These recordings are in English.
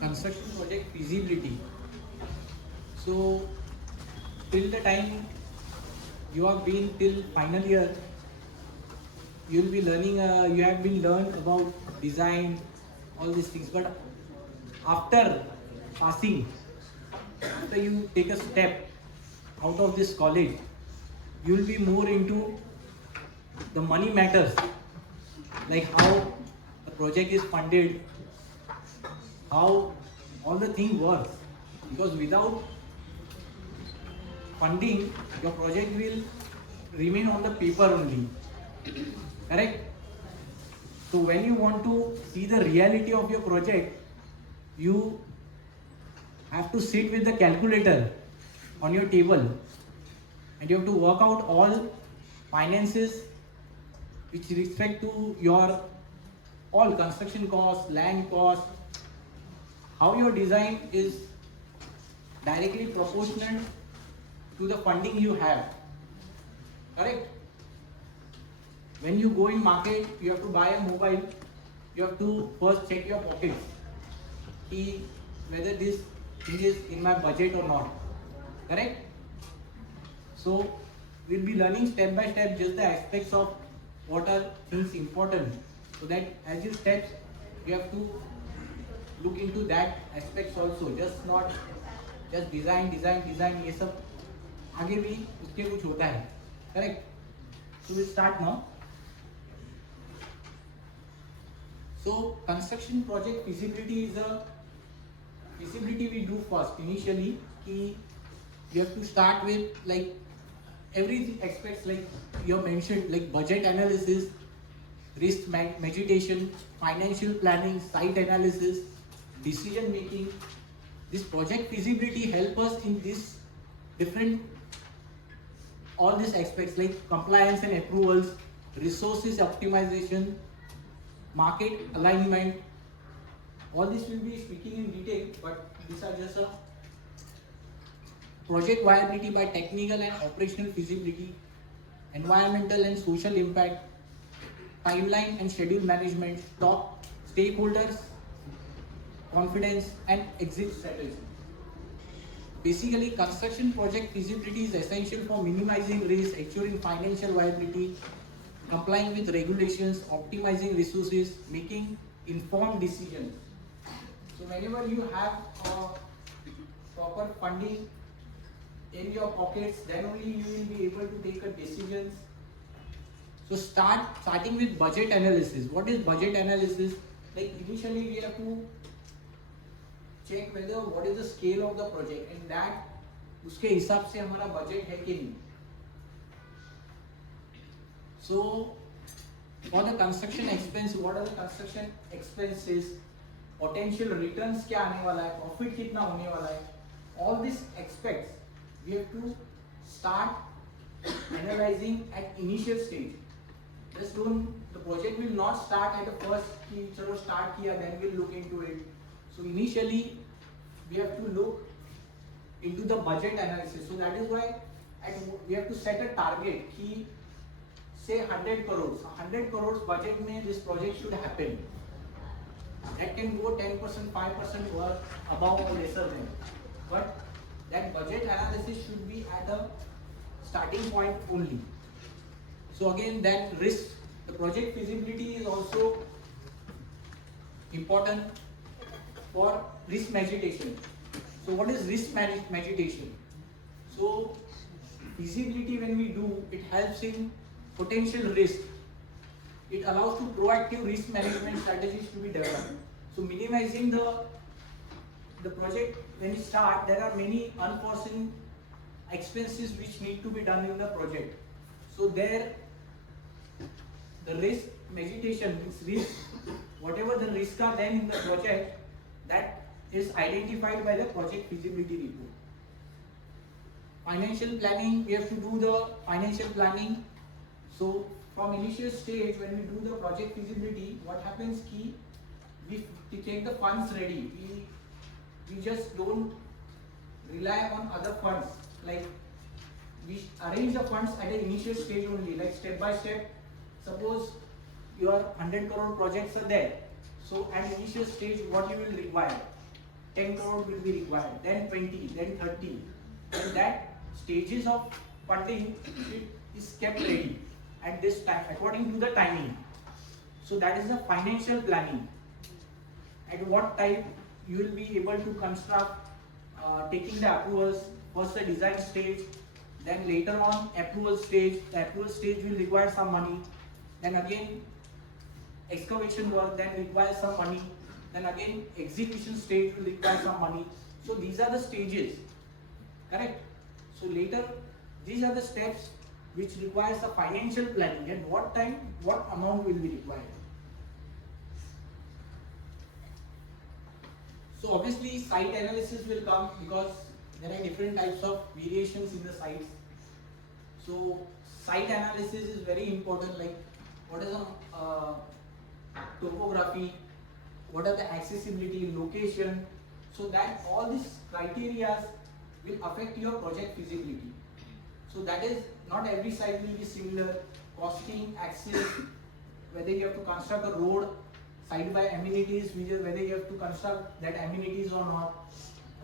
construction project feasibility. So till the time you have been till final year, you will be learning. You have been learned about design, all these things. But after passing, after you take a step out of this college, you will be more into the money matters, like how the project is funded, how all the thing works. Because without funding, your project will remain on the paper only. Correct? So when you want to see the reality of your project, you have to sit with the calculator on your table and you have to work out all finances which respect to your all construction costs, land costs, how your design is directly proportional to the funding you have. Correct? When you go in market, you have to buy a mobile, you have to first check your pockets, see whether this thing is in my budget or not. Correct? So we'll be learning step by step just the aspects of what are things important, so that as you steps you have to look into that aspects also, just not just design ये सब आगे भी उसके कुछ होता है. Correct? So we'll start now. So construction project feasibility is a feasibility we do first initially. We have to start with like every aspects like you mentioned, like budget analysis, risk mitigation, financial planning, site analysis, decision making. This project feasibility help us in this different all these aspects like compliance and approvals, resources optimization, market alignment. All this will be speaking in detail, but these are just a project viability by technical and operational feasibility, environmental and social impact, timeline and schedule management, top stakeholders, confidence and exit strategy. Basically, construction project feasibility is essential for minimizing risk, ensuring financial viability, complying with regulations, optimizing resources, making informed decisions. So whenever you have proper funding in your pockets, then only you will be able to take a decisions. So starting with budget analysis. What is budget analysis? Like initially we have to check whether what is the scale of the project and that उसके हिसाब से हमारा budget है कि नहीं. So for the construction expense, what are the construction expenses? Potential returns क्या आने वाला है? Profit कितना होने वाला है? All these aspects we have to start analyzing at initial stage. Just don't, the project will not start at the first कि चलो start किया then we'll look into it. So initially we have to look into the budget analysis. So that is why we have to set a target कि say 100 crores. 100 crores budget में this project should happen. That can go 10%, 5% work above or lesser than. But that budget analysis should be at a starting point only. So again, that risk, the project feasibility is also important for risk mitigation. So what is risk mitigation? So feasibility when we do, it helps in potential risk. It allows to proactive risk management strategies to be developed. So minimizing the project when you start, there are many unforeseen expenses which need to be done in the project. So there, the risk mitigation means risk, whatever the risks are then in the project, that is identified by the project feasibility report. Financial planning, we have to do the financial planning. So from initial stage when we do the project feasibility, what happens key, we take the funds ready. We just don't rely on other funds. Like we arrange the funds at the initial stage only, like step by step. Suppose your 100 crore projects are there. So at initial stage, what you will require? 10 crore will be required, then 20, then 30. And that stages of funding is kept ready at this time according to the timing. So that is the financial planning. At what time you will be able to construct, taking the approvals, first the design stage, then later on approval stage. The approval stage will require some money, then again excavation work, then requires some money, then again execution stage will require some money. So these are the stages, correct? So later these are the steps which requires a financial planning. At what time, what amount will be required. So obviously site analysis will come because there are different types of variations in the sites. So site analysis is very important, like what is the topography, what are the accessibility, location, so that all these criteria will affect your project feasibility. So that is, not every site will be similar, costing, access, whether you have to construct a road, side by amenities, whether you have to construct that amenities or not,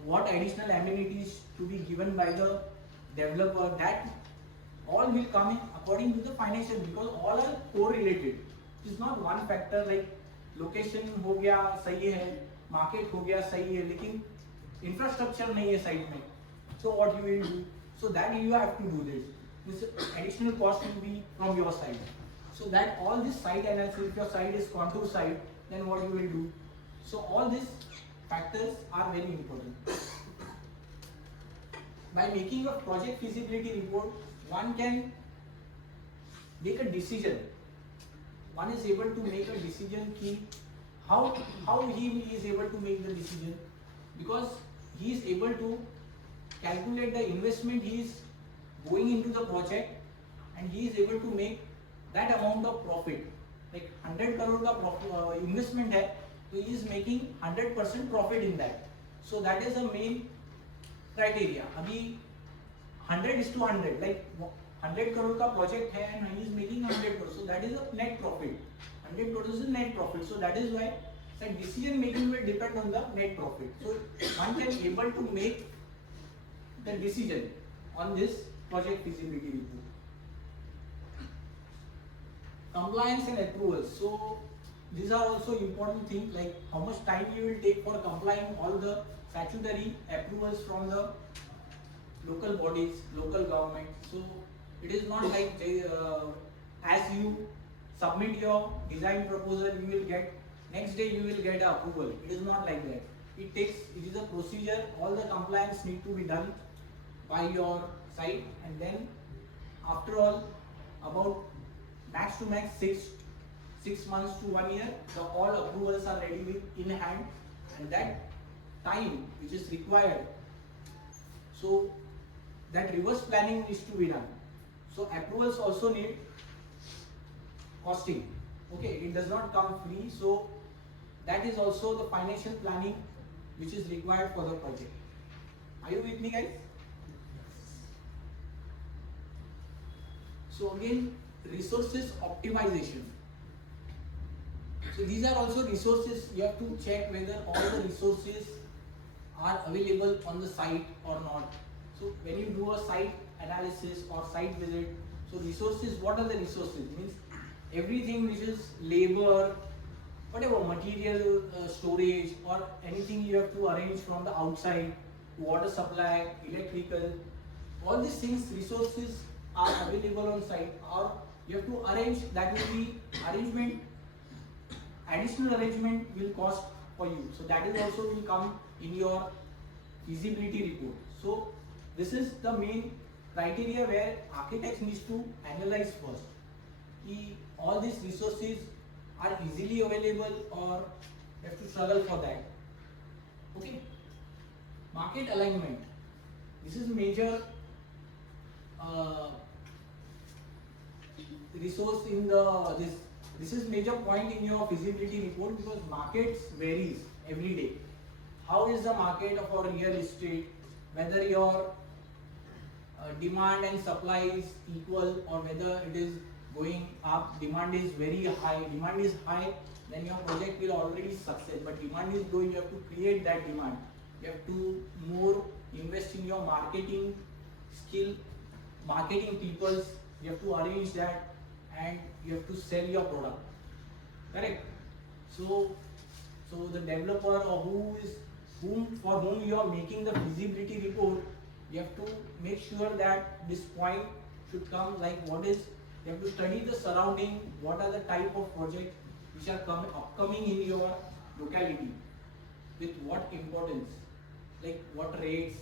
what additional amenities to be given by the developer, that all will come in according to the financial, because all are correlated. It is not one factor like location हो गया सही है, market हो गया सही है, लेकिन infrastructure नहीं है site में. So what you will do? So that you have to do this. This additional cost will be from your side. So that all this site analysis, if your site is contour site, then what you will do? So all these factors are very important. By making a project feasibility report, one can make a decision. One is able to make a decision key. How he is able to make the decision? Because he is able to calculate the investment he is going into the project, and he is able to make that amount of profit. Like 100 crore का investment है, so he is making 100% profit in that. So that is the main criteria. अभी 100:100, like 100 crore का project है and he is making 100 crore, so that is a net profit. 100 crore is a net profit. So that is why the decision making will depend on the net profit. So one can able to make the decision on this project feasibility report. Compliance and approvals. So these are also important things, like how much time you will take for complying all the statutory approvals from the local bodies, local government. So it is not like as you submit your design proposal, you will get next day you will get approval. It is not like that. It is a procedure. All the compliance need to be done by your site, and then after all, about max to max 6 months to 1 year, the all approvals are ready in hand, and that time which is required, so that reverse planning needs to be done. So approvals also need costing. Okay, it does not come free, so that is also the financial planning which is required for the project. Are you with me, guys? So again, resources optimization. So these are also resources. You have to check whether all the resources are available on the site or not. So when you do a site analysis or site visit, so resources, what are the resources? Means everything which is labor, whatever material, storage, or anything you have to arrange from the outside, water supply, electrical, all these things, resources are available on site, or you have to arrange. That will be arrangement. Additional arrangement will cost for you. So that is also will come in your feasibility report. So this is the main criteria where architects needs to analyze first. All these resources are easily available or you have to struggle for that. Okay. Market alignment. This is major resource in this is major point in your feasibility report, because markets varies every day. How is the market of our real estate? Whether your demand and supply is equal or whether it is going up. Demand is very high. Demand is high, then your project will already succeed. But demand is low, you have to create that demand. you have to more invest in your marketing skill, marketing peoples, you have to arrange that, and you have to sell your product. Correct? So the developer or for whom you are making the feasibility report, you have to make sure that this point should come like what is, you have to study the surrounding, what are the type of projects which are upcoming in your locality, with what importance, like what rates,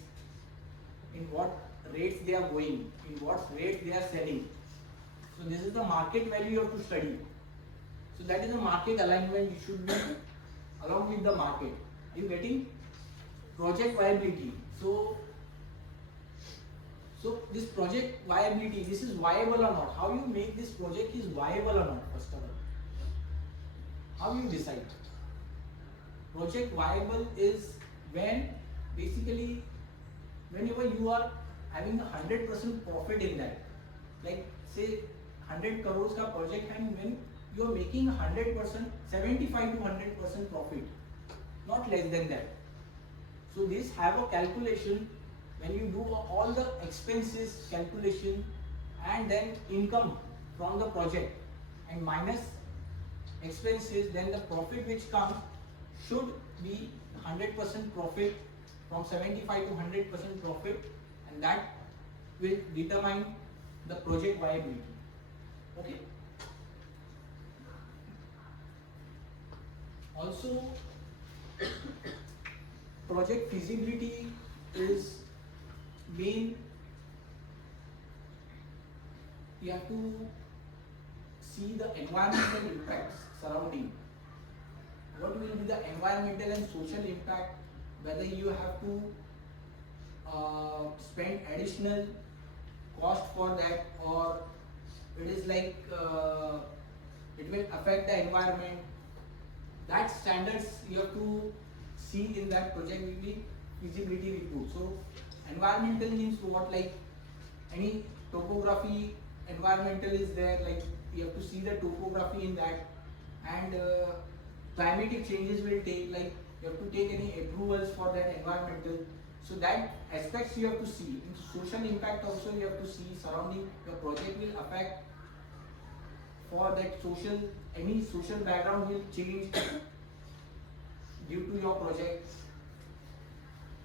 in what rates they are going, in what rates they are selling. So this is the market value you have to study. So that is the market alignment, you should be along with the market. Are you getting? Project viability. So this project viability, this is viable or not. How you make this project is viable or not, first of all. How you decide? Project viable is when basically whenever you are having 100% profit in that, like say 100 crores ka project, and when you are making 100%, 75 to 100% profit, not less than that. So this have a calculation, when you do all the expenses calculation and then income from the project and minus expenses, then the profit which comes should be 100% profit, from 75 to 100% profit, and that will determine the project viability. Okay. Also, project feasibility is main, you have to see the environmental impacts surrounding. What will be the environmental and social impact, whether you have to spend additional cost for that, or it is like it will affect the environment. That standards you have to see in that project feasibility report. So environmental means what, like any topography, environmental is there, like you have to see the topography in that, and climatic changes will take, like you have to take any approvals for that environmental. So that aspects you have to see. In social impact also you have to see surrounding your project will affect, for that social, any social background will change due to your project.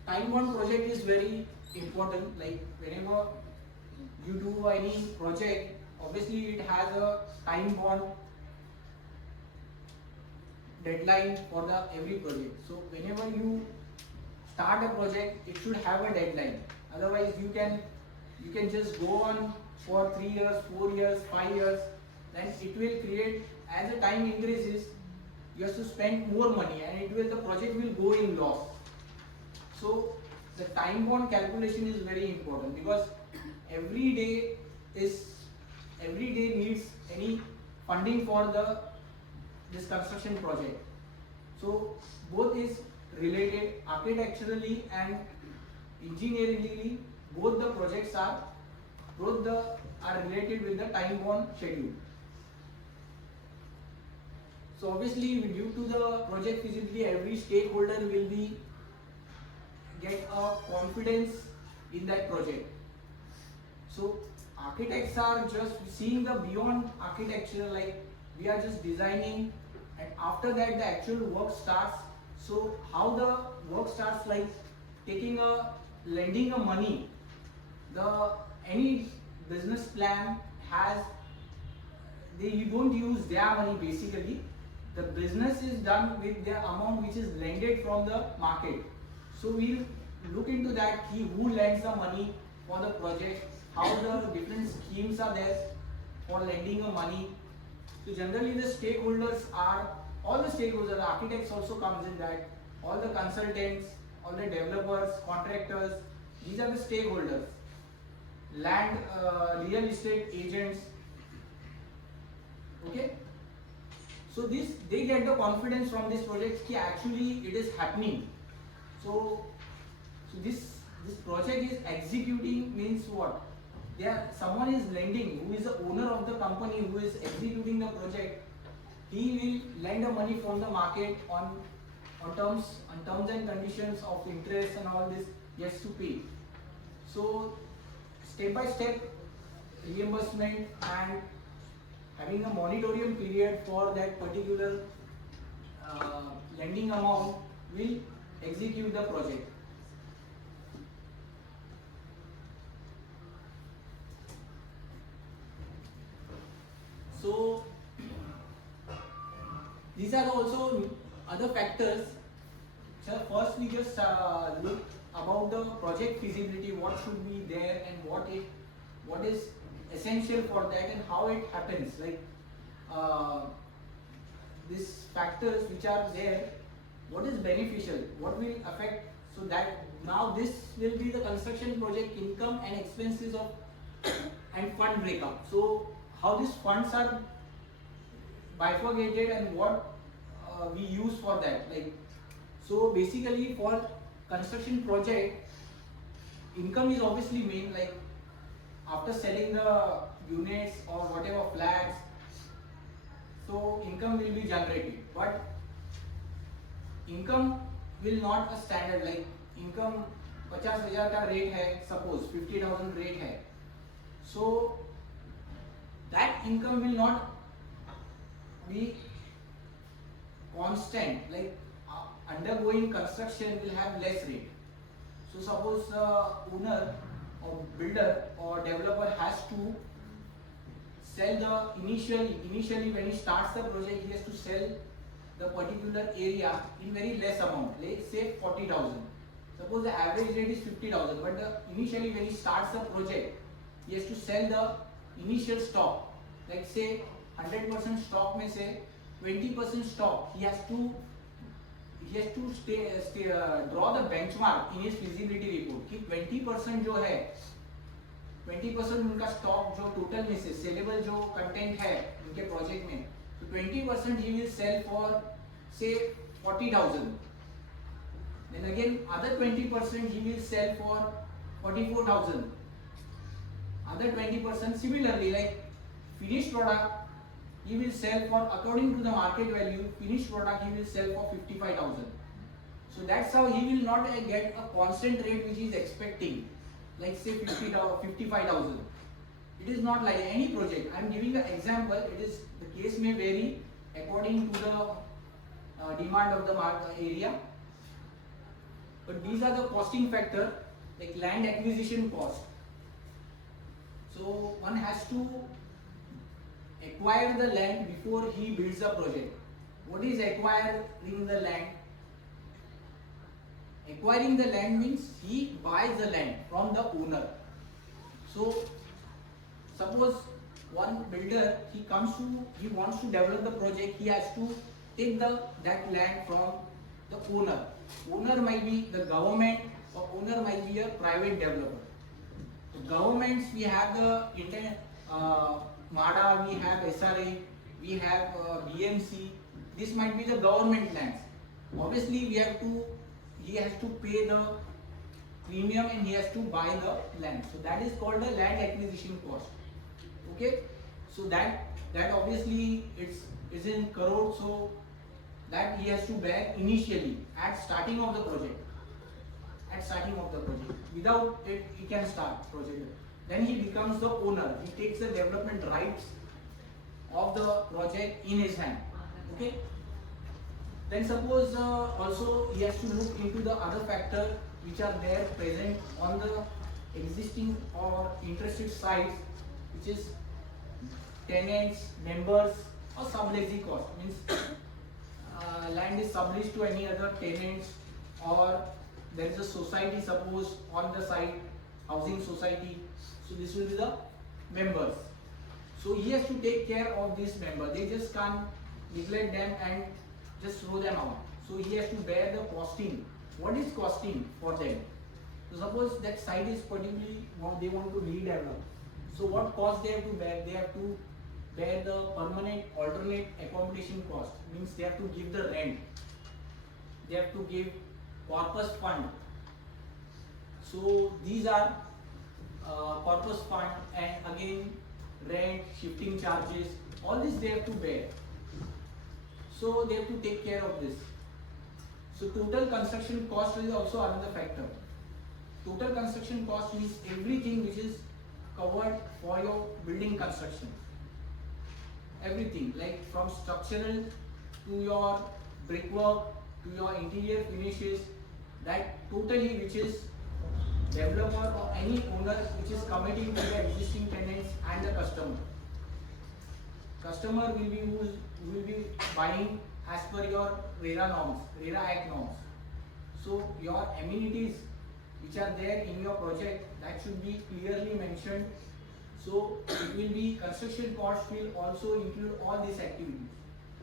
Time bound project is very important, like whenever you do any project, obviously it has a time bound deadline for the every project. So whenever you start a project, it should have a deadline. Otherwise you can just go on for 3 years, 4 years, 5 years, then it will create, as the time increases, you have to spend more money and the project will go in loss. So the time bound calculation is very important, because every day needs any funding for this construction project. So both is related, architecturally and engineeringly, both the projects are related with the time bound schedule. So obviously due to the project feasibility, every stakeholder will get a confidence in that project. So architects are just seeing the beyond architecture, like we are just designing, and after that the actual work starts. So how the work starts, like lending a money, any business plan has, you don't use their money basically. The business is done with the amount which is lended from the market. So we'll look into that, who lends the money for the project, how the different schemes are there for lending the money. So generally the stakeholders are, all the stakeholders, the architects also comes in that, all the consultants, all the developers, contractors, these are the stakeholders. Land, real estate agents. Okay. So they get the confidence from this project that actually it is happening. So this project is executing means what? Someone is lending, who is the owner of the company, who is executing the project. He will lend the money from the market on on terms and conditions of interest and all this, he has to pay. So step by step reimbursement and having a moratorium period for that particular lending amount will execute the project. So these are also other factors. So first we just look about the project feasibility, what should be there and what is essential for that and how it happens. Like these factors which are there, what is beneficial, what will affect, so that now this will be the construction project income and expenses of and fund breakup. So how these funds are bifurcated and what we use for that. Like, so basically for construction project, income is obviously main. Like after selling the units or whatever flats, so income will be generated. But income will not a standard, like income 50,000 का rate है, suppose 50,000 rate है. So that income will not be constant, like undergoing construction will have less rate. So suppose owner or builder or developer has to sell the initially when he starts the project, he has to sell the particular area in very less amount, like say 40,000. Suppose the average rate is 50,000, but initially when he starts the project, he has to sell the initial stock, like say 100% stock में से 20% stock he has to draw the benchmark in his feasibility report कि 20% जो है 20% उनका stock जो total में से sellable जो content है उनके project में, तो 20% he will sell for say 40,000. Then again other 20% he will sell for 44,000. Other 20% similarly, like finished product he will sell for, according to the market value, finished product he will sell for 55,000. So that's how he will not get a constant rate which he is expecting, like say 55,000. It is not like any project. I am giving an example. It is, the case may vary according to the demand of the market area. But these are the costing factor, like land acquisition cost. So one has to acquire the land before he builds the project. What is acquiring the land? Acquiring the land means he buys the land from the owner. So suppose one builder, he wants to develop the project, he has to take that land from the owner. Owner might be the government or owner might be a private developer. So governments, we have the MADA, we have SRA, we have BMC. This might be the government lands. Obviously, he has to pay the premium and he has to buy the land. So that is called the land acquisition cost. Okay. So that obviously it's in crore. So that he has to bear initially at starting of the project. Without it, he can start project. Then he becomes the owner. He takes the development rights of the project in his hand. Okay. Then suppose also he has to look into the other factors which are there present on the existing or interested sites, which is tenants, members, or subleasing cost. Means land is subleased to any other tenants, or there is a society suppose on the site, housing society. So this will be the members. So he has to take care of these members. They just can't neglect them and just throw them out. So he has to bear the costing. What is costing for them? So suppose that site is particularly they want to redevelop. So what cost they have to bear? They have to bear the permanent alternate accommodation cost. Means they have to give the rent. They have to give corpus fund. So these are corpus fund and again rent, shifting charges, all this they have to bear. So they have to take care of this. So total construction cost is also another factor. Total construction cost means everything which is covered for your building construction. Everything, like from structural to your brickwork to your interior finishes, that totally which is developer or any owner which is committing to the existing tenants and the customer. Customer will be buying as per your RERA norms, RERA Act norms. So your amenities which are there in your project, that should be clearly mentioned. So it will be, construction cost will also include all these activities,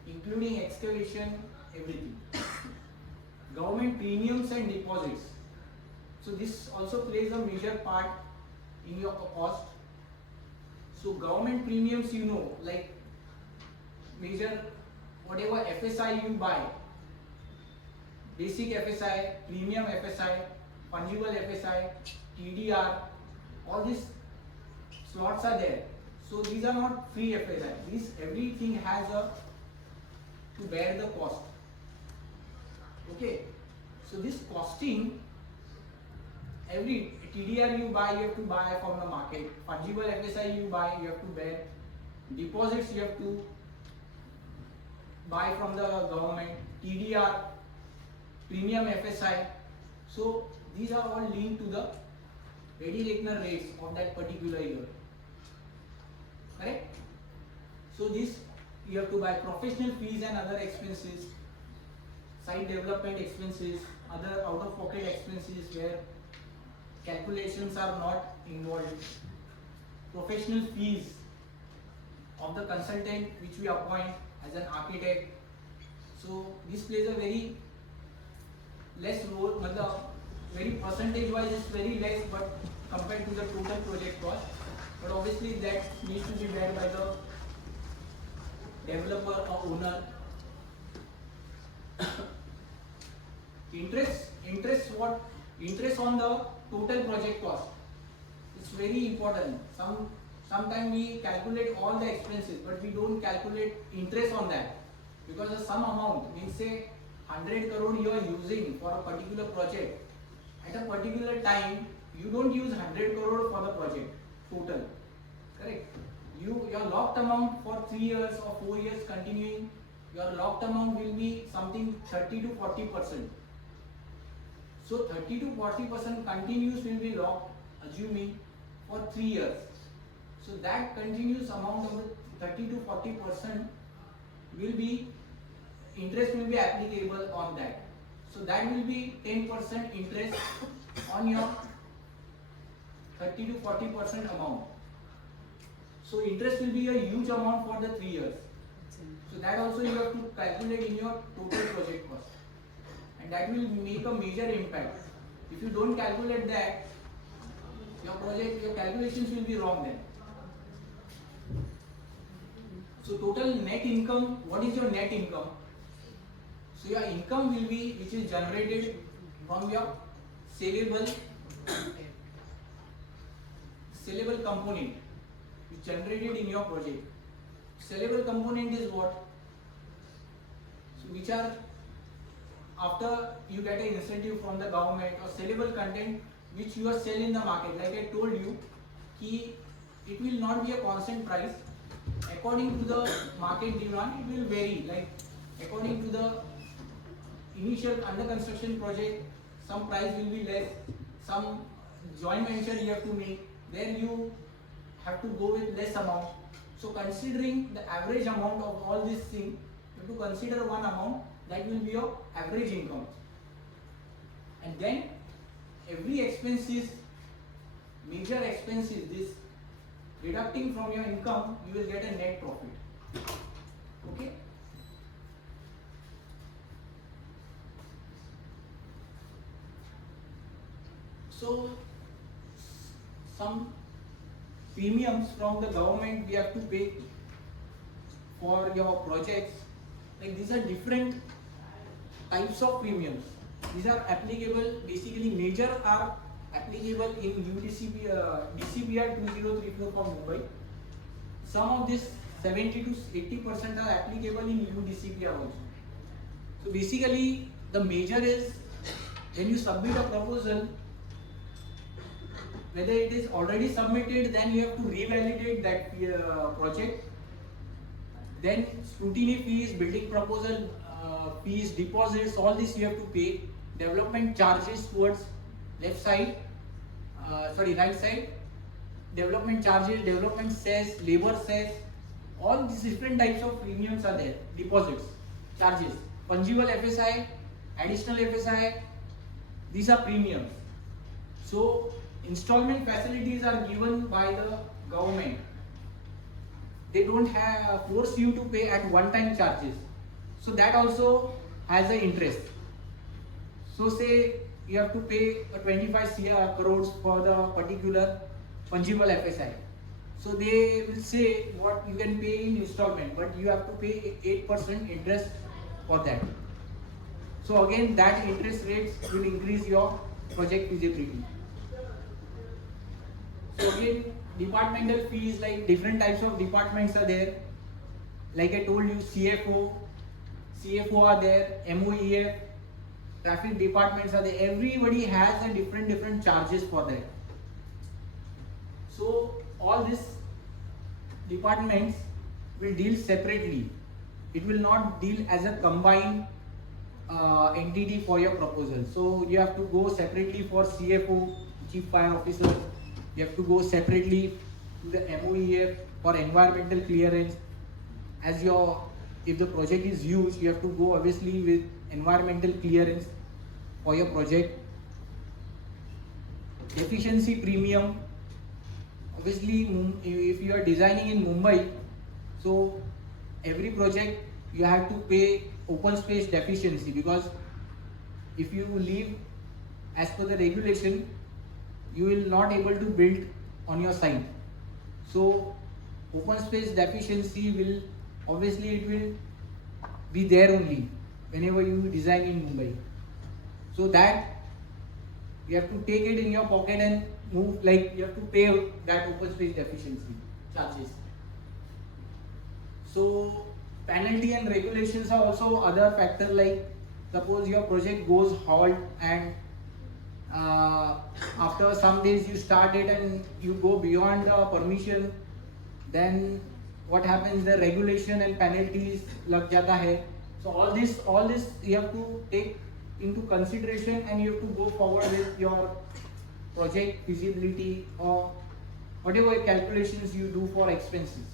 including excavation, everything. Government premiums and deposits. So this also plays a major part in your cost. So government premiums, you know, like major whatever FSI you buy, basic FSI, premium FSI, fungible FSI, TDR, all these slots are there. So these are not free FSI. These everything has to bear the cost. Okay. So this costing, every TDR you buy, you have to buy from the market. Fungible FSI you buy, you have to bear. Deposits you have to buy from the government. TDR, premium FSI. So these are all linked to the ready reckoner rates of that particular year. Correct? So this you have to buy professional fees and other expenses, site development expenses, other out of pocket expenses where calculations are not involved, professional fees of the consultant which we appoint as an architect. So this plays a very less role, very percentage wise is very less, but compared to the total project cost. But obviously that needs to be borne by the developer or owner. Interest on the total project cost. It's very important. Sometimes we calculate all the expenses, but we don't calculate interest on that, because of some amount, means say 100 crore you are using for a particular project. At a particular time, you don't use 100 crore for the project total. Correct? Your locked amount for 3 years or 4 years continuing, your locked amount will be something 30 to 40%. So 30 to 40% continuous will be locked, assuming for 3 years. So that continuous amount of the 30 to 40% will be, interest will be applicable on that. So that will be 10% interest on your 30 to 40% amount. So interest will be a huge amount for the 3 years. So that also you have to calculate in your total project cost. And that will make a major impact. If you don't calculate that, your calculations will be wrong then. So total net income, what is your net income? So your income will be, which is generated from your saleable component, which generated in your project. Saleable component is what? So which are, after you get an incentive from the government, or saleable content which you are selling in the market. Like I told you, it will not be a constant price. According to the market demand, it will vary. Like according to the initial under construction project, some price will be less, some joint venture you have to make, there you have to go with less amount. So considering the average amount of all these things, you have to consider one amount, that will be your average income. And then every expenses, major expenses, this deducting from your income, you will get a net profit. Okay? So some premiums from the government we have to pay for your projects. Like these are different types of premiums. These are applicable, basically major are applicable in DCBR 2034 for Mumbai. Some of this 70 to 80% are applicable in UDCPR also. So basically the major is when you submit a proposal, whether it is already submitted, then you have to revalidate that project. Then scrutiny fees, building proposal fees, deposits, all this you have to pay. Development charges towards right side. Development charges, development cess, labor cess, all these different types of premiums are there. Deposits, charges, fungible FSI, additional FSI, these are premiums. So installment facilities are given by the government. They don't have force you to pay at one-time charges. So that also has an interest. So say you have to pay 25 crores for the particular fungible FSI. So they will say what you can pay in installment, but you have to pay 8% interest for that. So again, that interest rates will increase your project feasibility. So again, departmental fees, like different types of departments are there. Like I told you, CFO are there, MOEF, traffic departments are there. Everybody has a different charges for that. So all these departments will deal separately. It will not deal as a combined entity for your proposal. So you have to go separately for CFO, Chief Fire Officer. You have to go separately to the MOEF for environmental clearance. If the project is huge, you have to go obviously with environmental clearance for your project. Efficiency premium. Obviously, if you are designing in Mumbai, so every project you have to pay open space deficiency, because if you leave as per the regulation, you will not able to build on your site. So open space deficiency will be there only whenever you design in Mumbai. So that you have to take it in your pocket and move, like you have to pay that open space deficiency charges. So penalty and regulations are also other factor, like suppose your project goes halt and after some days you start it and you go beyond the permission, then what happens, the regulation and penalties lag jata hai. So all this you have to take into consideration, and you have to go forward with your project feasibility or whatever calculations you do for expenses.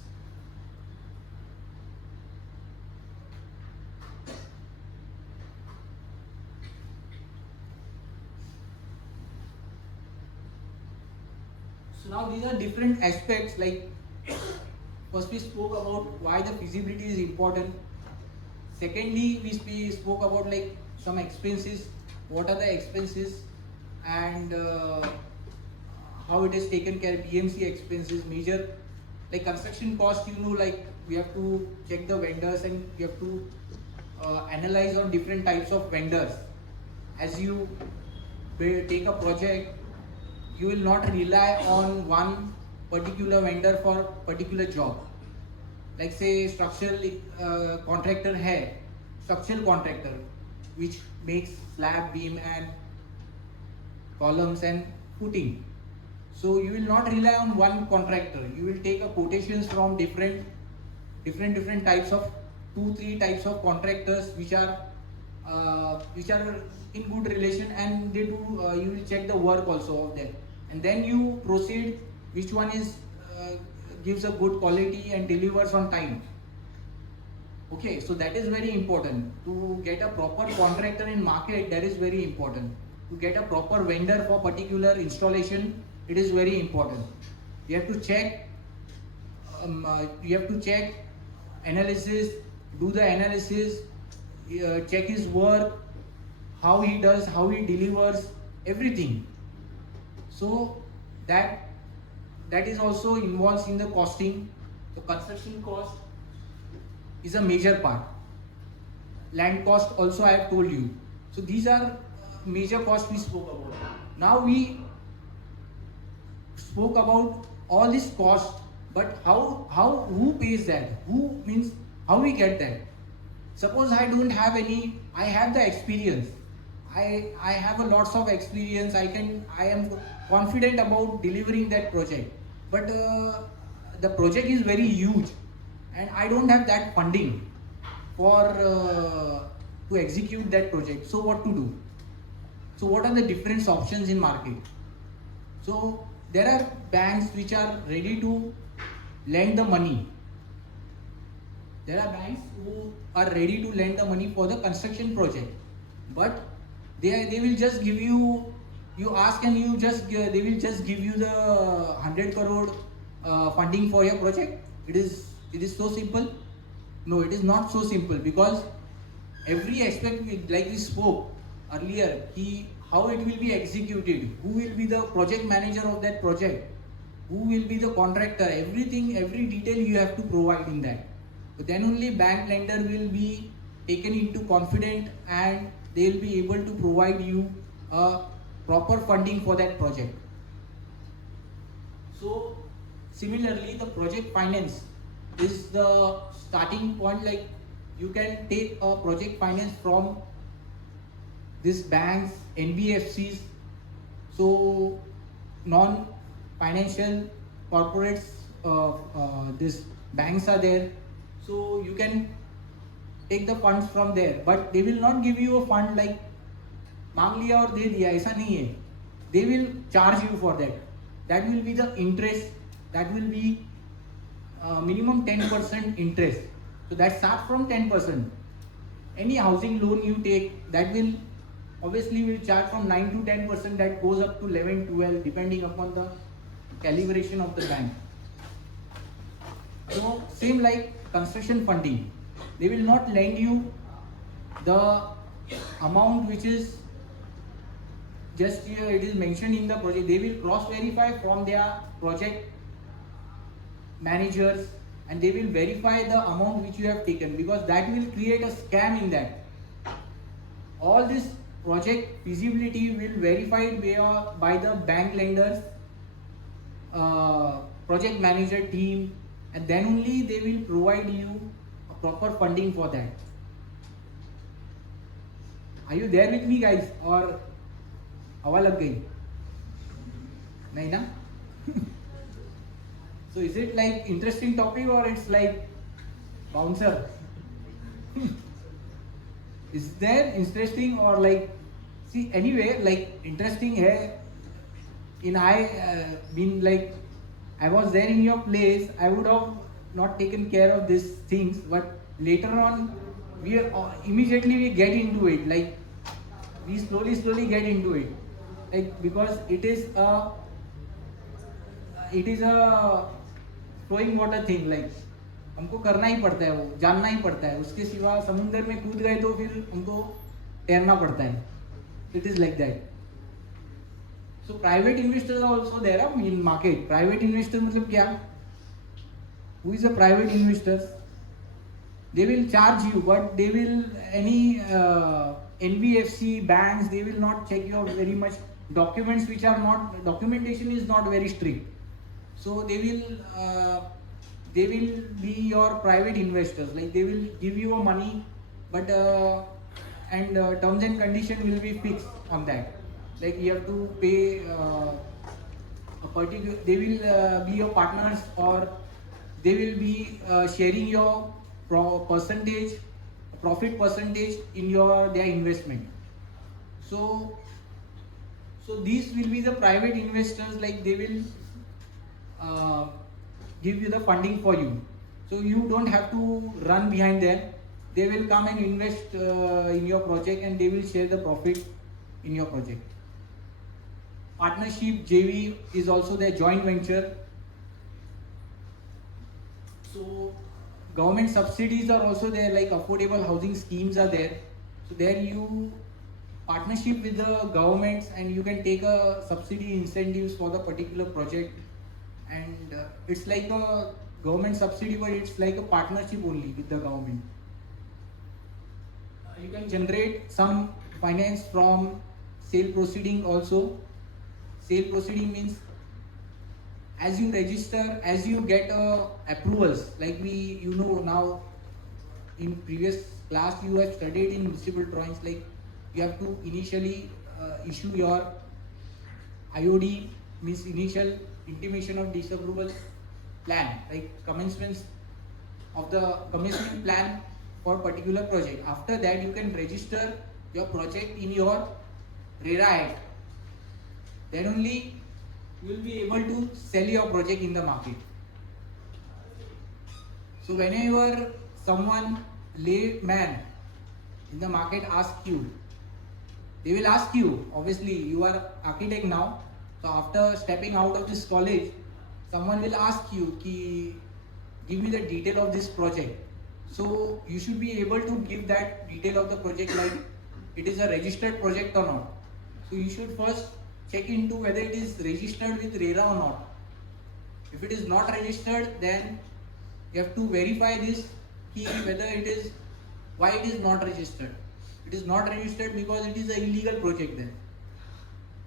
So now these are different aspects, like first we spoke about why the feasibility is important. Secondly, we spoke about like some expenses, what are the expenses, and how it is taken care, BMC expenses, major like construction cost, like we have to check the vendors and we have to analyze on different types of vendors. As you take a project, you will not rely on one particular vendor for particular job. Like say structural contractor hai, structural contractor which makes slab, beam and columns and footing. So you will not rely on one contractor. You will take a quotations from different types of 2-3 types of contractors which are in good relation, and they do. You will check the work also of them, and then you proceed which one is gives a good quality and delivers on time. Okay, so that is very important. To get a proper contractor in market, that is very important. To get a proper vendor for particular installation, it is very important. You have to check. Analysis, do the analysis, check his work, how he does, how he delivers, everything. So that is also involves in the costing. So construction cost is a major part. Land cost also I have told you. So these are major costs we spoke about. Now we spoke about all this cost, but who pays that? Who means how we get that? Suppose I don't have any, I have the experience. I have a lots of experience. I am confident about delivering that project. But the project is very huge, and I don't have that funding for to execute that project. So what to do? So what are the different options in market? So there are banks which are ready to lend the money. There are banks who are ready to lend the money for the construction project, but they will just give you, you ask and you just they will just give you the 100 crore funding for your project. It is so simple? No, it is not so simple, because every aspect, like we spoke earlier, how it will be executed, who will be the project manager of that project, who will be the contractor, everything, every detail you have to provide in that. So then only bank lender will be taken into confident, and they will be able to provide you a proper funding for that project. So similarly, the project finance is the starting point. Like, you can take a project finance from these banks, NBFCs, so non-financial corporates, these banks are there. So you can take the funds from there, but they will not give you a fund like मांग लिया और दे दिया, ऐसा नहीं है. They will charge you for that. That will be the interest. That will be minimum 10% interest. So that starts from 10%. Any housing loan you take, that will obviously charge from 9 to 10%. That goes up to 11, 12, depending upon the calibration of the bank. So same like construction funding, they will not lend you the amount which is just here, it is mentioned in the project. They will cross verify from their project managers, and they will verify the amount which you have taken, because that will create a scam in that. All this project feasibility will verified by the bank lenders, project manager team, and then only they will provide you a proper funding for that. Are you there with me, guys? Or हवा लग गई? नहीं ना? So is it like interesting topic, or it's like bouncer? Is there interesting, or like, see, anyway, like interesting hai. In been like, I was there in your place, I would have not taken care of these things, but later on, immediately we get into it. Like, we slowly get into it. Like, because it is a flowing water thing. Like, हमको करना ही पड़ता है, वो जानना ही पड़ता है. उसके सिवा समुद्र में कूद गए तो फिर हमको तैरना पड़ता है. It is like that. So private investors are also there in market. Private investor मतलब क्या? Who is a private investors? They will charge you, but they will NBFC banks, they will not check your very much documents, which are not, documentation is not very strict. So they will be your private investors. Like, they will give you a money, but terms and conditions will be fixed on that. Like, you have to pay a particular, they will be your partners, or they will be sharing your profit percentage in their investment. So these will be the private investors. Like, they will give you the funding for you. So you don't have to run behind them. They will come and invest in your project, and they will share the profit in your project. Partnership, JV is also their joint venture. So government subsidies are also there, like affordable housing schemes are there. So there you partnership with the governments, and you can take a subsidy incentives for the particular project. And it's like a government subsidy, but it's like a partnership only with the government. You can generate some finance from sale proceeding also. Sale proceeding means, as you register, as you get approvals, like now in previous class you have studied in municipal drawings, like you have to initially issue your IOD, means initial intimation of disapproval plan, like commencement of the commencement plan for particular project. After that, you can register your project in your RERA Act. Then only you will be able to sell your project in the market. So whenever someone layman in the market asks you, they will ask you, obviously you are architect now, so after stepping out of this college, someone will ask you, give me the detail of this project. So you should be able to give that detail of the project, like it is a registered project or not. So you should first check into whether it is registered with RERA or not. If it is not registered, then you have to verify this, whether it is, why it is not registered. It is not registered because it is an illegal project then.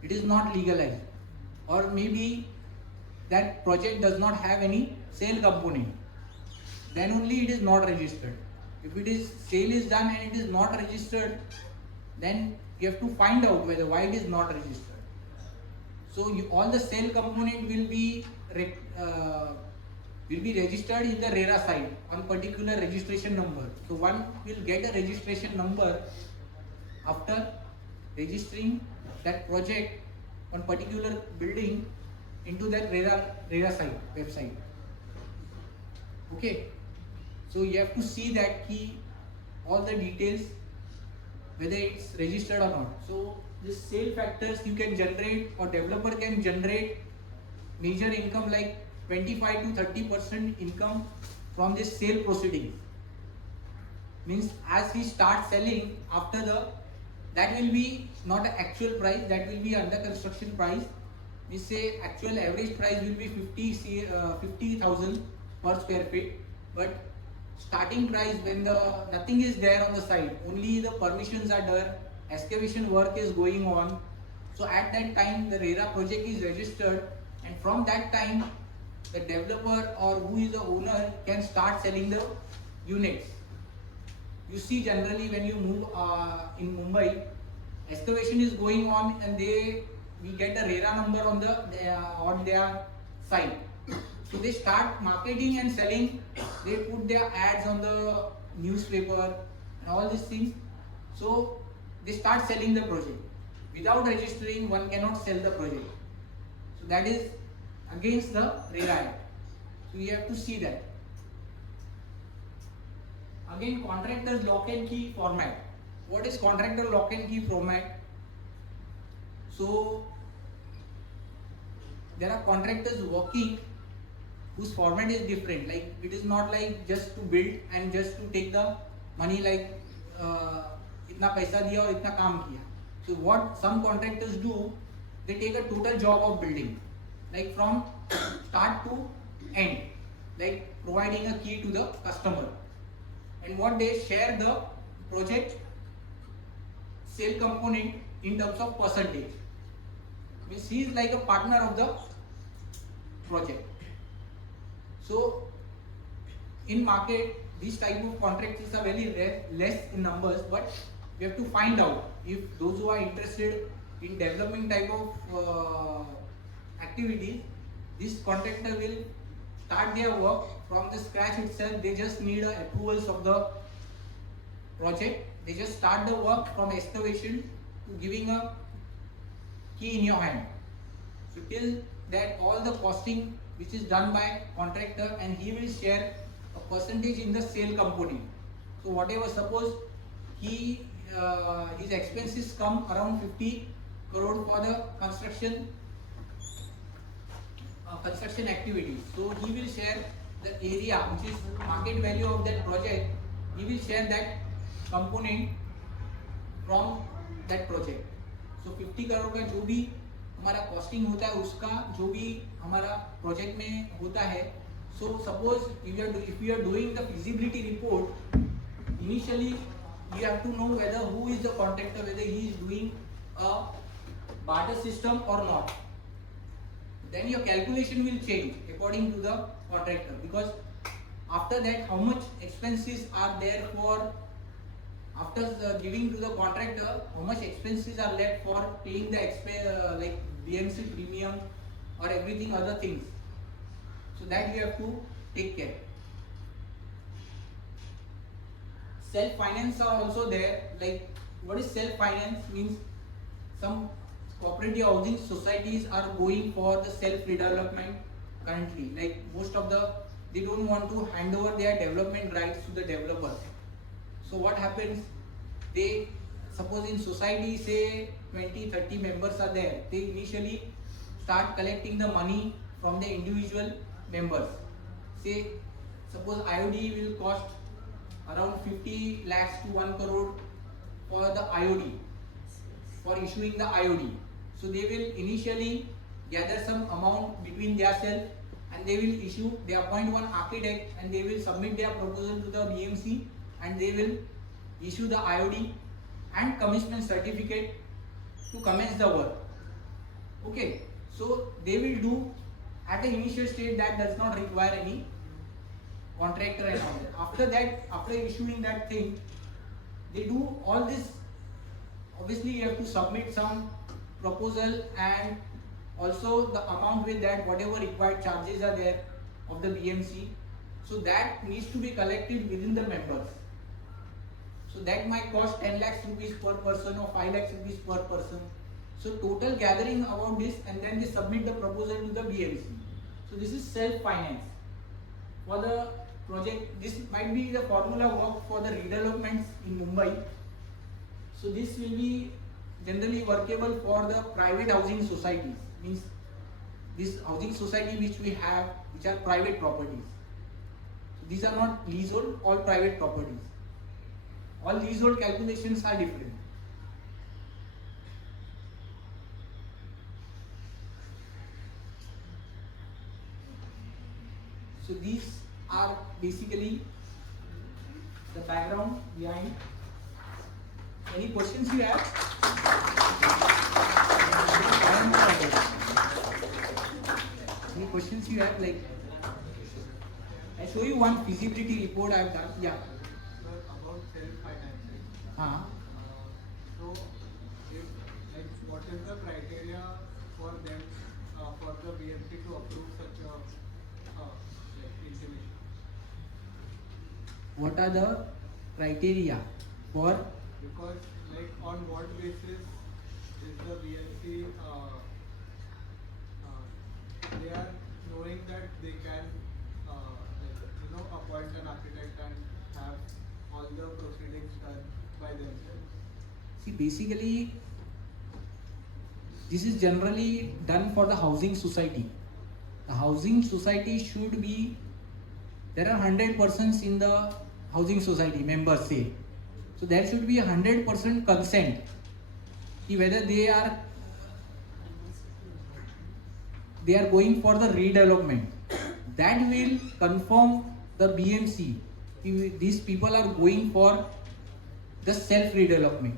It is not legalized. Or maybe that project does not have any sale component. Then only it is not registered. If it is sale is done and it is not registered, then you have to find out whether why it is not registered. So all the sale component will be registered in the RERA site on particular registration number. So one will get a registration number after registering that project on particular building into that RERA site website. Okay, so you have to see that all the details, whether it's registered or not. So these sale factors you can generate, or developer can generate major income like 25 to 30% income from this sale proceeding. Means as he starts selling, after that will be not an actual price, that will be under construction price. We say actual average price will be 50,000 per square feet, but starting price, when nothing is there on the site, only the permissions are there, excavation work is going on. So at that time the RERA project is registered, and from that time the developer or who is the owner can start selling the units. You see, generally when you move in Mumbai, excavation is going on and we get the RERA number on their site. So they start marketing and selling. They put their ads on the newspaper and all these things. So they start selling the project. Without registering, one cannot sell the project. So that is against the RERA Act. So you have to see that. Again, contractor's lock and key format. What is contractor lock and key format? So there are contractors working whose format is different. Like it is not like just to build and just to take the money, like itna paisa diya aur itna kaam kiya. So what some contractors do, they take a total job of building, like from start to end, like providing a key to the customer. And what they share the project sale component in terms of percentage. Means he is like a partner of the project. So in market, these type of contractors are very less in numbers, but we have to find out if those who are interested in developing type of activities, this contractor will start their work from the scratch itself. They just need approvals of the project. They just start the work from excavation to giving a key in your hand. So till that, all the costing which is done by contractor, and he will share a percentage in the sale component. So whatever, suppose his expenses come around 50 crore for the construction activities. So he will share the area which is market value of that project. He will share that component from that project. So 50 crore का जो भी हमारा costing होता है, उसका जो भी हमारा प्रोजेक्ट में होता है. So suppose if you are doing the feasibility report, initially you have to know whether who is the contractor, whether he is doing a barter system or not. Then your calculation will change according to the contractor, because after that how much expenses are there for After giving to the contractor, how much expenses are left for paying the like BMC premium or everything other things. So that you have to take care. Self-finance are also there. Like, what is self-finance? Means some cooperative housing societies are going for the self-redevelopment currently. Like most of they don't want to hand over their development rights to the developers. So what happens? They suppose in society say 20-30 members are there. They initially start collecting the money from the individual members. Say suppose IOD will cost around 50 lakhs to 1 crore for the IOD, for issuing the IOD. So they will initially gather some amount between themselves and they will issue, they appoint one architect and they will submit their proposal to the BMC and they will issue the IOD and commencement certificate to commence the work. Okay, so they will do at the initial stage that does not require any contractor and all that. After that, after issuing that thing, they do all this. Obviously, you have to submit some proposal and also the amount with that, whatever required charges are there of the BMC. So that needs to be collected within the members. So that might cost 10 lakhs rupees per person or 5 lakhs rupees per person. So total gathering about this and then they submit the proposal to the BMC. So this is self-finance. For the project, this might be the formula work for the redevelopments in Mumbai. So this will be generally workable for the private housing societies. Means this housing society which we have, which are private properties. So these are not leasehold, all private properties. All leasehold calculations are different. So these are basically the background behind. Any questions you have? Any questions you have? Like, I show you one feasibility report I have done. Yeah. About self-financing. So, if, like, what is the criteria for them, for the BMC to approve such a like intimation? What are the criteria for? Because, like, on what basis is the BMC, they are knowing that they can, like, appoint an architect and have all the proceedings done by themselves? See, basically, this is generally done for the housing society. The housing society should be, there are 100 persons in the housing society, members say. So there should be 100% consent. Whether they are going for the redevelopment, that will confirm the BMC. These people are going for the self redevelopment.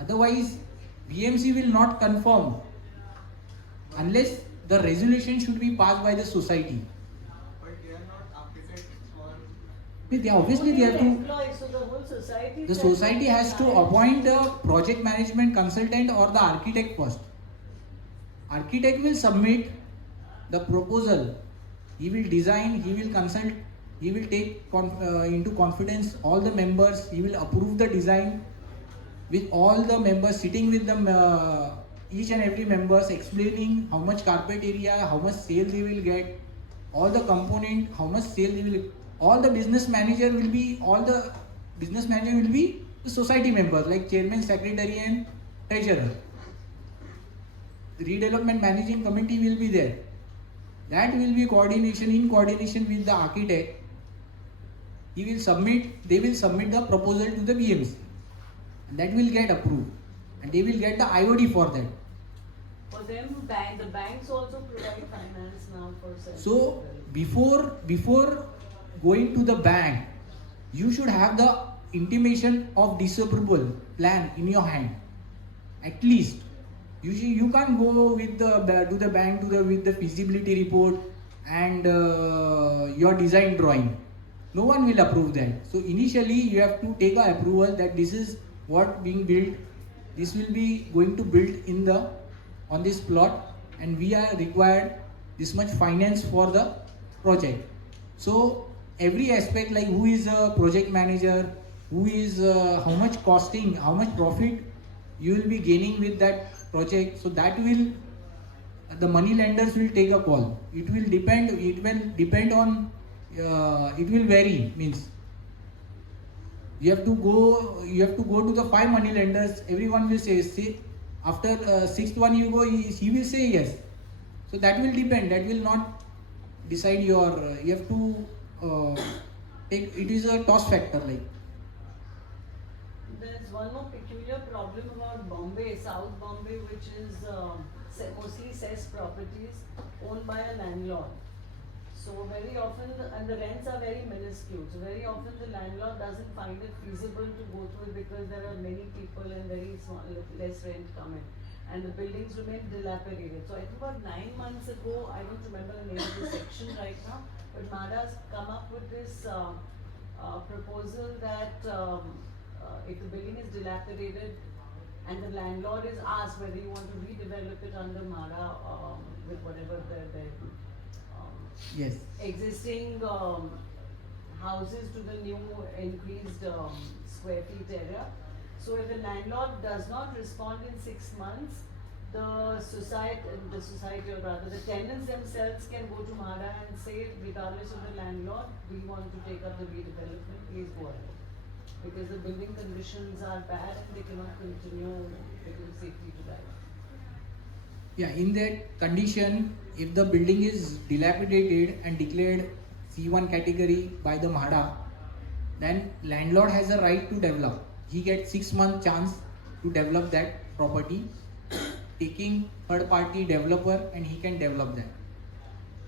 Otherwise, BMC will not confirm unless the resolution should be passed by the society. But they are not architects or... Obviously they have to. Employees, so the whole society. The society has to appoint a project management consultant or the architect first. Architect will submit the proposal. He will design, he will consult, he will take into confidence all the members, he will approve the design with all the members sitting with them, each and every members explaining how much carpet area, how much sales he will get, all the component, how much sales he will, all the business manager will be the society members like chairman, secretary and treasurer. The redevelopment managing committee will be there. That will be in coordination with the architect. They will submit the proposal to the BMC. And that will get approved. And they will get the IOD for that. For them, the banks also provide finance now for self. So before going to the bank, you should have the intimation of disapproval plan in your hand. At least. You can't go with to the bank with the feasibility report and your design drawing. no one will approve that. So initially you have to take a approval that this is what being built, this will be going to build in the on this plot, and we are required this much finance for the project. So every aspect, like who is a project manager, who is how much costing, how much profit you will be gaining with that project, so that will the money lenders will take a call. It will depend on it will vary, means you have to go to the 5 money lenders, everyone will say, see, after sixth one you go, he will say yes. So that will depend, that will not decide your you have to take, it is a toss factor, like. There's one more peculiar problem about Bombay, South Bombay, which is mostly cess properties owned by a landlord. So very often, and the rents are very minuscule. So very often the landlord doesn't find it feasible to go through it because there are many people and very small, less rent coming. And the buildings remain dilapidated. So I think about 9 months ago, I don't remember the name of the section right now, but MADA's come up with this proposal that if the building is dilapidated and the landlord is asked whether you want to redevelop it under MADA with whatever the Yes. existing houses to the new increased square feet area. So if the landlord does not respond in 6 months, the society or rather the tenants themselves can go to MADA and say, regardless of the landlord, we want to take up the redevelopment, please go ahead. Because the building conditions are bad and they cannot continue because of safety to life. Yeah, in that condition, if the building is dilapidated and declared C1 category by the MHADA, then landlord has a right to develop. He gets 6 month chance to develop that property, taking third party developer, and he can develop that.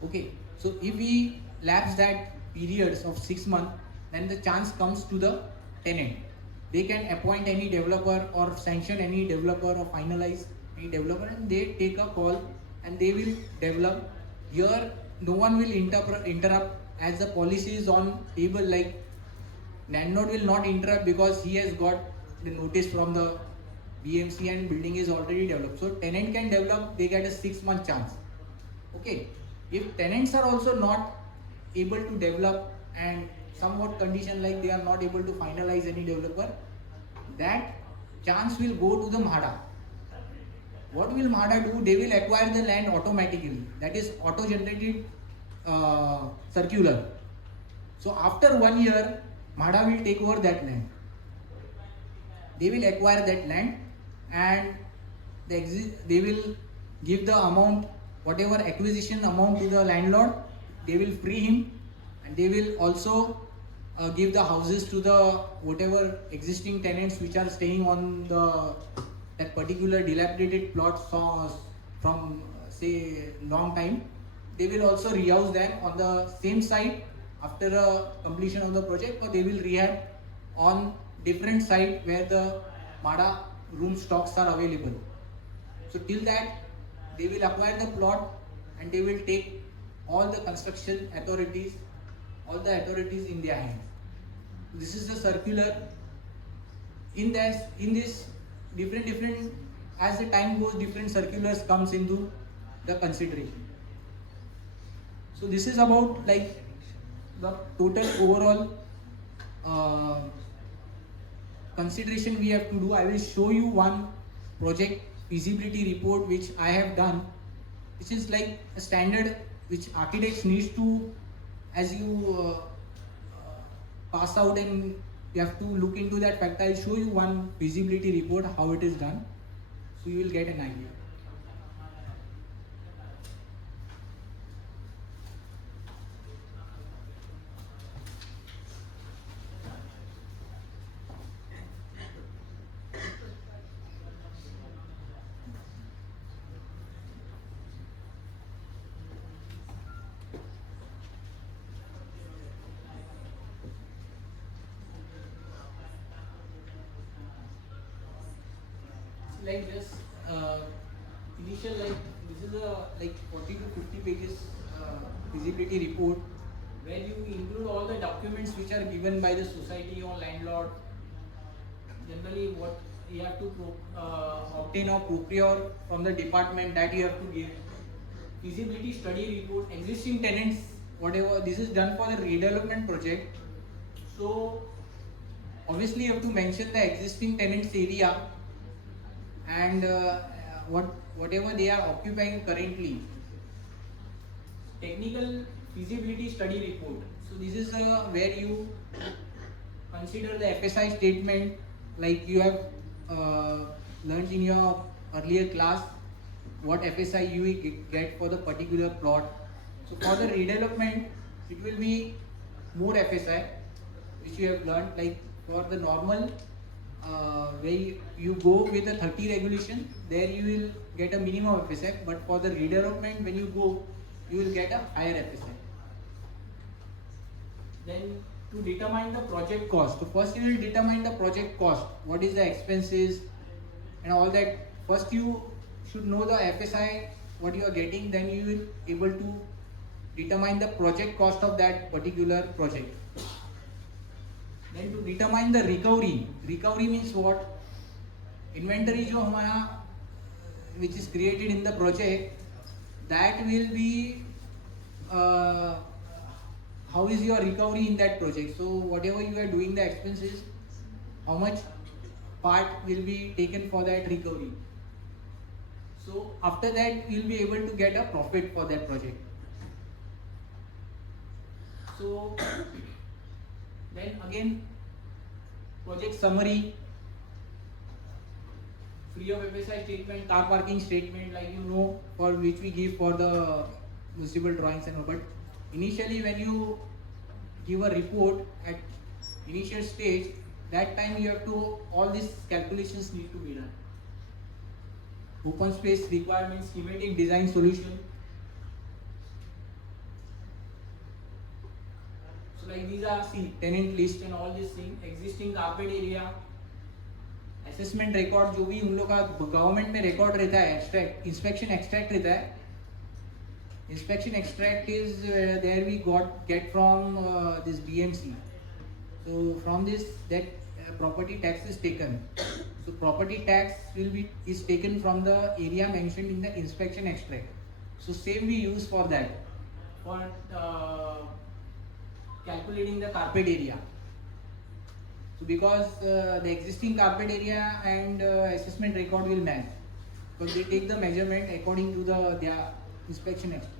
Okay, so if he lapse that periods of 6 months, then the chance comes to the tenant. They can appoint any developer or sanction any developer or finalize any developer, and they take a call and they will develop. Here no one will interrupt as the policy is on table, like landlord will not interrupt because he has got the notice from the BMC and building is already developed. So tenant can develop, they get a 6 month chance. Okay, if tenants are also not able to develop and somewhat condition like they are not able to finalize any developer, that chance will go to the MHADA. What will MHADA do? They will acquire the land automatically. That is auto-generated circular. So after 1 year, MHADA will take over that land. They will acquire that land and they will give the amount, whatever acquisition amount to the landlord, they will free him, and they will also give the houses to the whatever existing tenants which are staying on that particular dilapidated plot from say long time. They will also rehouse them on the same site after completion of the project, or they will rehab on different site where the MHADA room stocks are available. So till that, they will acquire the plot and they will take all the construction authorities, all the authorities in their hands. This is the circular. In this different as the time goes, different circulars comes into the consideration. So this is about like the total overall consideration we have to do. I will show you one project feasibility report which I have done, which is like a standard which architects needs to, as you pass out and you have to look into that fact. I'll show you one feasibility report how it is done, so you will get an idea. Like just initial, like this is a like 40 to 50 pages feasibility report where you include all the documents which are given by the society or landlord. Generally, what you have to obtain or procure from the department, that you have to give. Feasibility study report, existing tenants, whatever. This is done for the redevelopment project. So obviously you have to mention the existing tenants area and whatever they are occupying currently. Technical feasibility study report. So this is where you consider the FSI statement, like you have learned in your earlier class what FSI you will get for the particular plot. So for the redevelopment, it will be more FSI which you have learned. Like for the normal where you go with the 30 regulation, there you will get a minimum FSI, but for the redevelopment, when you go, you will get a higher FSI. Then to determine the project cost, so first you will determine the project cost, what is the expenses and all that. First you should know the FSI what you are getting, then you will able to determine the project cost of that particular project. Then to determine the recovery, recovery means what? Inventory जो हमारा which is created in the project, that will be how is your recovery in that project. So whatever you are doing the expenses, how much part will be taken for that recovery. So after that you will be able to get a profit for that project. So then again, project summary, free of FSI statement, car parking statement, like you know, for which we give for the municipal drawings and all. But initially when you give a report at initial stage, that time you have to, all these calculations need to be done. Open space requirements, schematic design solution. So like these are, see, tenant list and all these things, existing carpet area, assessment record, जो भी उन लोग का government में record रहता है, extract, inspection extract रहता है. Inspection extract is there we get from this BMC. So from this, that property tax is taken. So property tax is taken from the area mentioned in the inspection extract. So same we use for that, for calculating the carpet area. So because the existing carpet area and assessment record will match, because they take the measurement according to their inspection extract.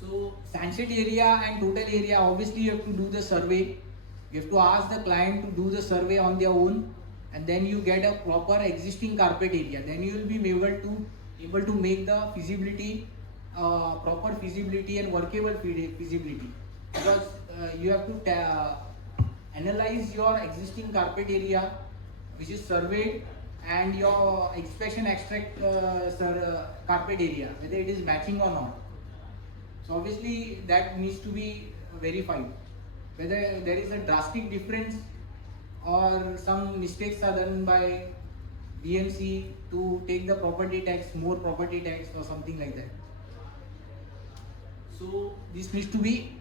So sunset area and total area, obviously you have to do the survey. You have to ask the client to do the survey on their own, and then you get a proper existing carpet area. Then you will be able to make the feasibility, proper feasibility and workable feasibility. Because you have to analyze your existing carpet area, which is surveyed, and your inspection extract carpet area, whether it is matching or not. So obviously that needs to be verified, whether there is a drastic difference or some mistakes are done by BMC to take the property tax, more property tax or something like that. So this needs to be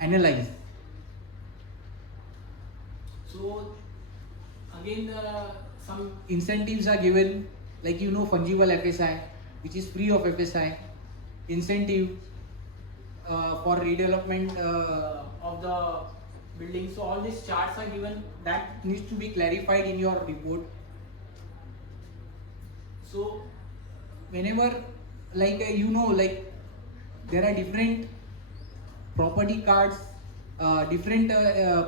analyzed. So again, some incentives are given, like you know, fungible FSI, which is free of FSI, incentive for redevelopment of the building. So all these charts are given, that needs to be clarified in your report. So whenever, like you know, like there are different property cards, different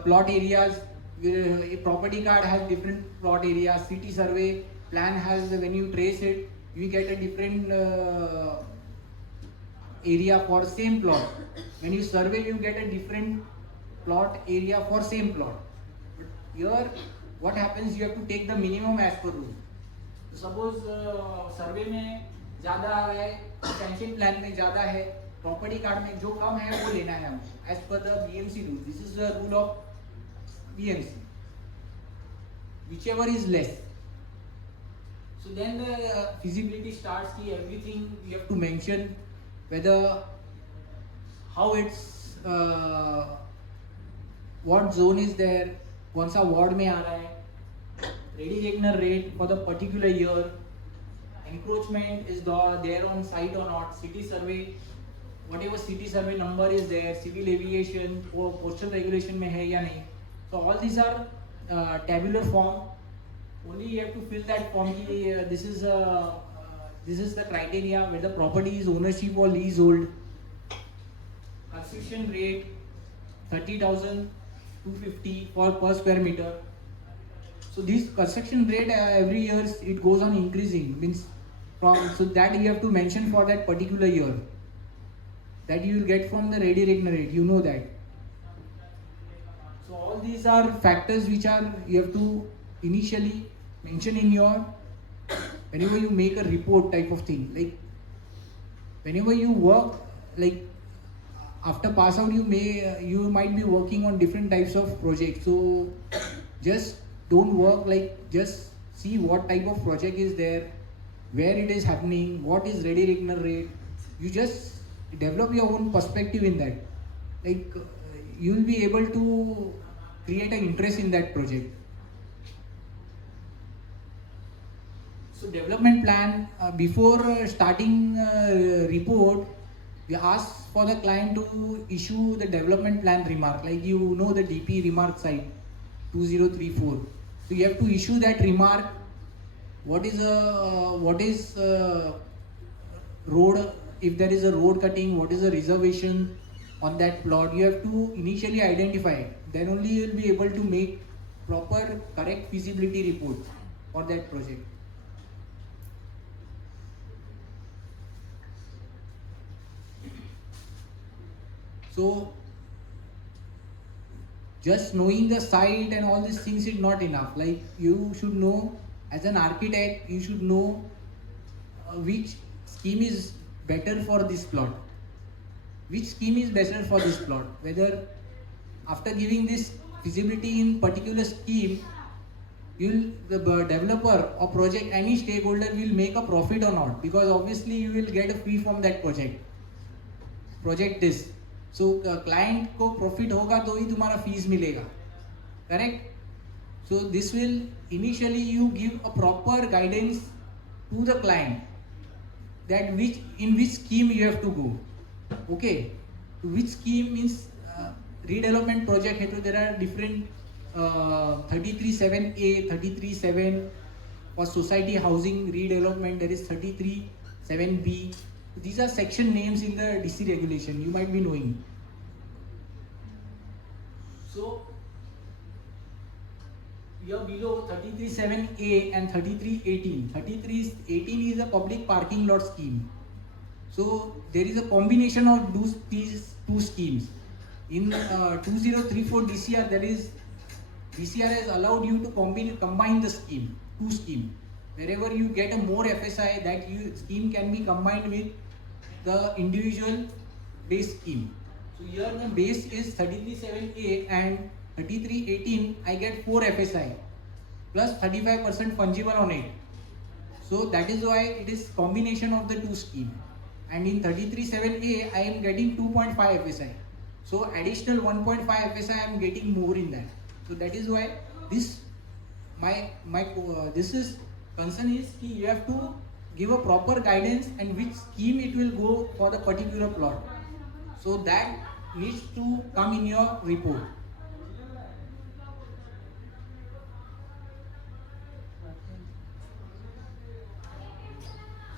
plot areas. A property card has different plot areas. City survey plan has, when you trace it, you get a different area for same plot. When you survey, you get a different plot area for same plot. But here, what happens? You have to take the minimum as per rule. So suppose survey में ज़्यादा है, extension plan में ज़्यादा है, property card में जो कम है वो लेना है हमको. As per the BMC rule, this is the rule of BMC. Whichever is less. So then the feasibility starts. Everything you have to mention, whether how it's what zone is there, कौन सा ward में आ रहा है, ready reckoner rate for the particular year, encroachment is there on site or not, city survey, whatever city survey number is there, civil aviation or postal regulation में है या नहीं. So all these are tabular form. Only you have to fill that form. This is the criteria whether property is ownership or leasehold. Construction rate 30,250 for per square meter. So this construction rate every year it goes on increasing. Means so that you have to mention for that particular year. That you will get from the ready reckoner rate. You know that. So all these are factors which are you have to initially mention in your whenever you make a report type of thing. Like whenever you work, like after pass out you might be working on different types of projects. So just don't work like just see what type of project is there, where it is happening, what is ready reckoner rate. You just develop your own perspective in that. Like you will be able to create an interest in that project. So development plan, before starting report, we ask for the client to issue the development plan remark. Like you know the DP remark site 2034. So you have to issue that remark. What is road, if there is a road cutting, what is the reservation on that plot. You have to initially identify it. Then only you will be able to make proper correct feasibility report for that project. So just knowing the site and all these things is not enough. Like you should know, as an architect, you should know which scheme is better for this plot. Which scheme is better for this plot? Whether after giving this feasibility in particular scheme, the developer or project, any stakeholder will make a profit or not, because obviously you will get a fee from that project this. So client को profit होगा तो ही तुम्हारा fees मिलेगा, correct? So this will initially you give a proper guidance to the client that in which scheme you have to go. Okay, which scheme means redevelopment project है तो there are different 33(7)(a), 33(7) for society housing redevelopment, there is 33(7)(b). These are section names in the DC regulation, you might be knowing. So here below 33(7)(a) and 33(18). 33(18) is a public parking lot scheme. So there is a combination of these two schemes. In 2034 DCR, DCR has allowed you to combine the two schemes. Wherever you get a more FSI, that scheme can be combined with the individual base scheme. So here the base is 33(7)(a) and 33(18). I get 4 FSI plus 35% fungible on it. So that is why it is combination of the two schemes. And in 33(7)(a), I am getting 2.5 FSI. So additional 1.5 FSI I am getting more in that. So that is why this concern is कि you have to give a proper guidance and which scheme it will go for the particular plot. So that needs to come in your report.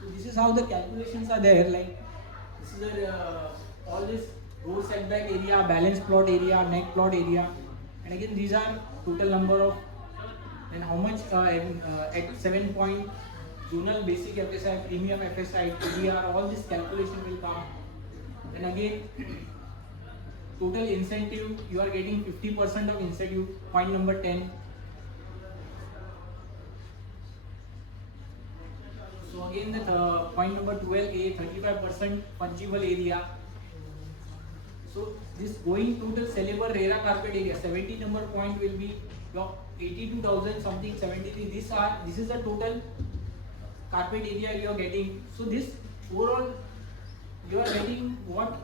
So this is how the calculations are there. Like this is all this road setback area, balance plot area, net plot area, and again these are total number of and how much at 7 point zonal basic FSI, premium FSI, TDR, all this calculation will come. Then again total incentive, you are getting 50% of incentive, point number 10. So again the point number 12A, 35% fungible area. So this going total sellable RERA carpet area, 70 number point will be your 82,000 something, 73. This is the total carpet area you are getting. So this overall you are getting what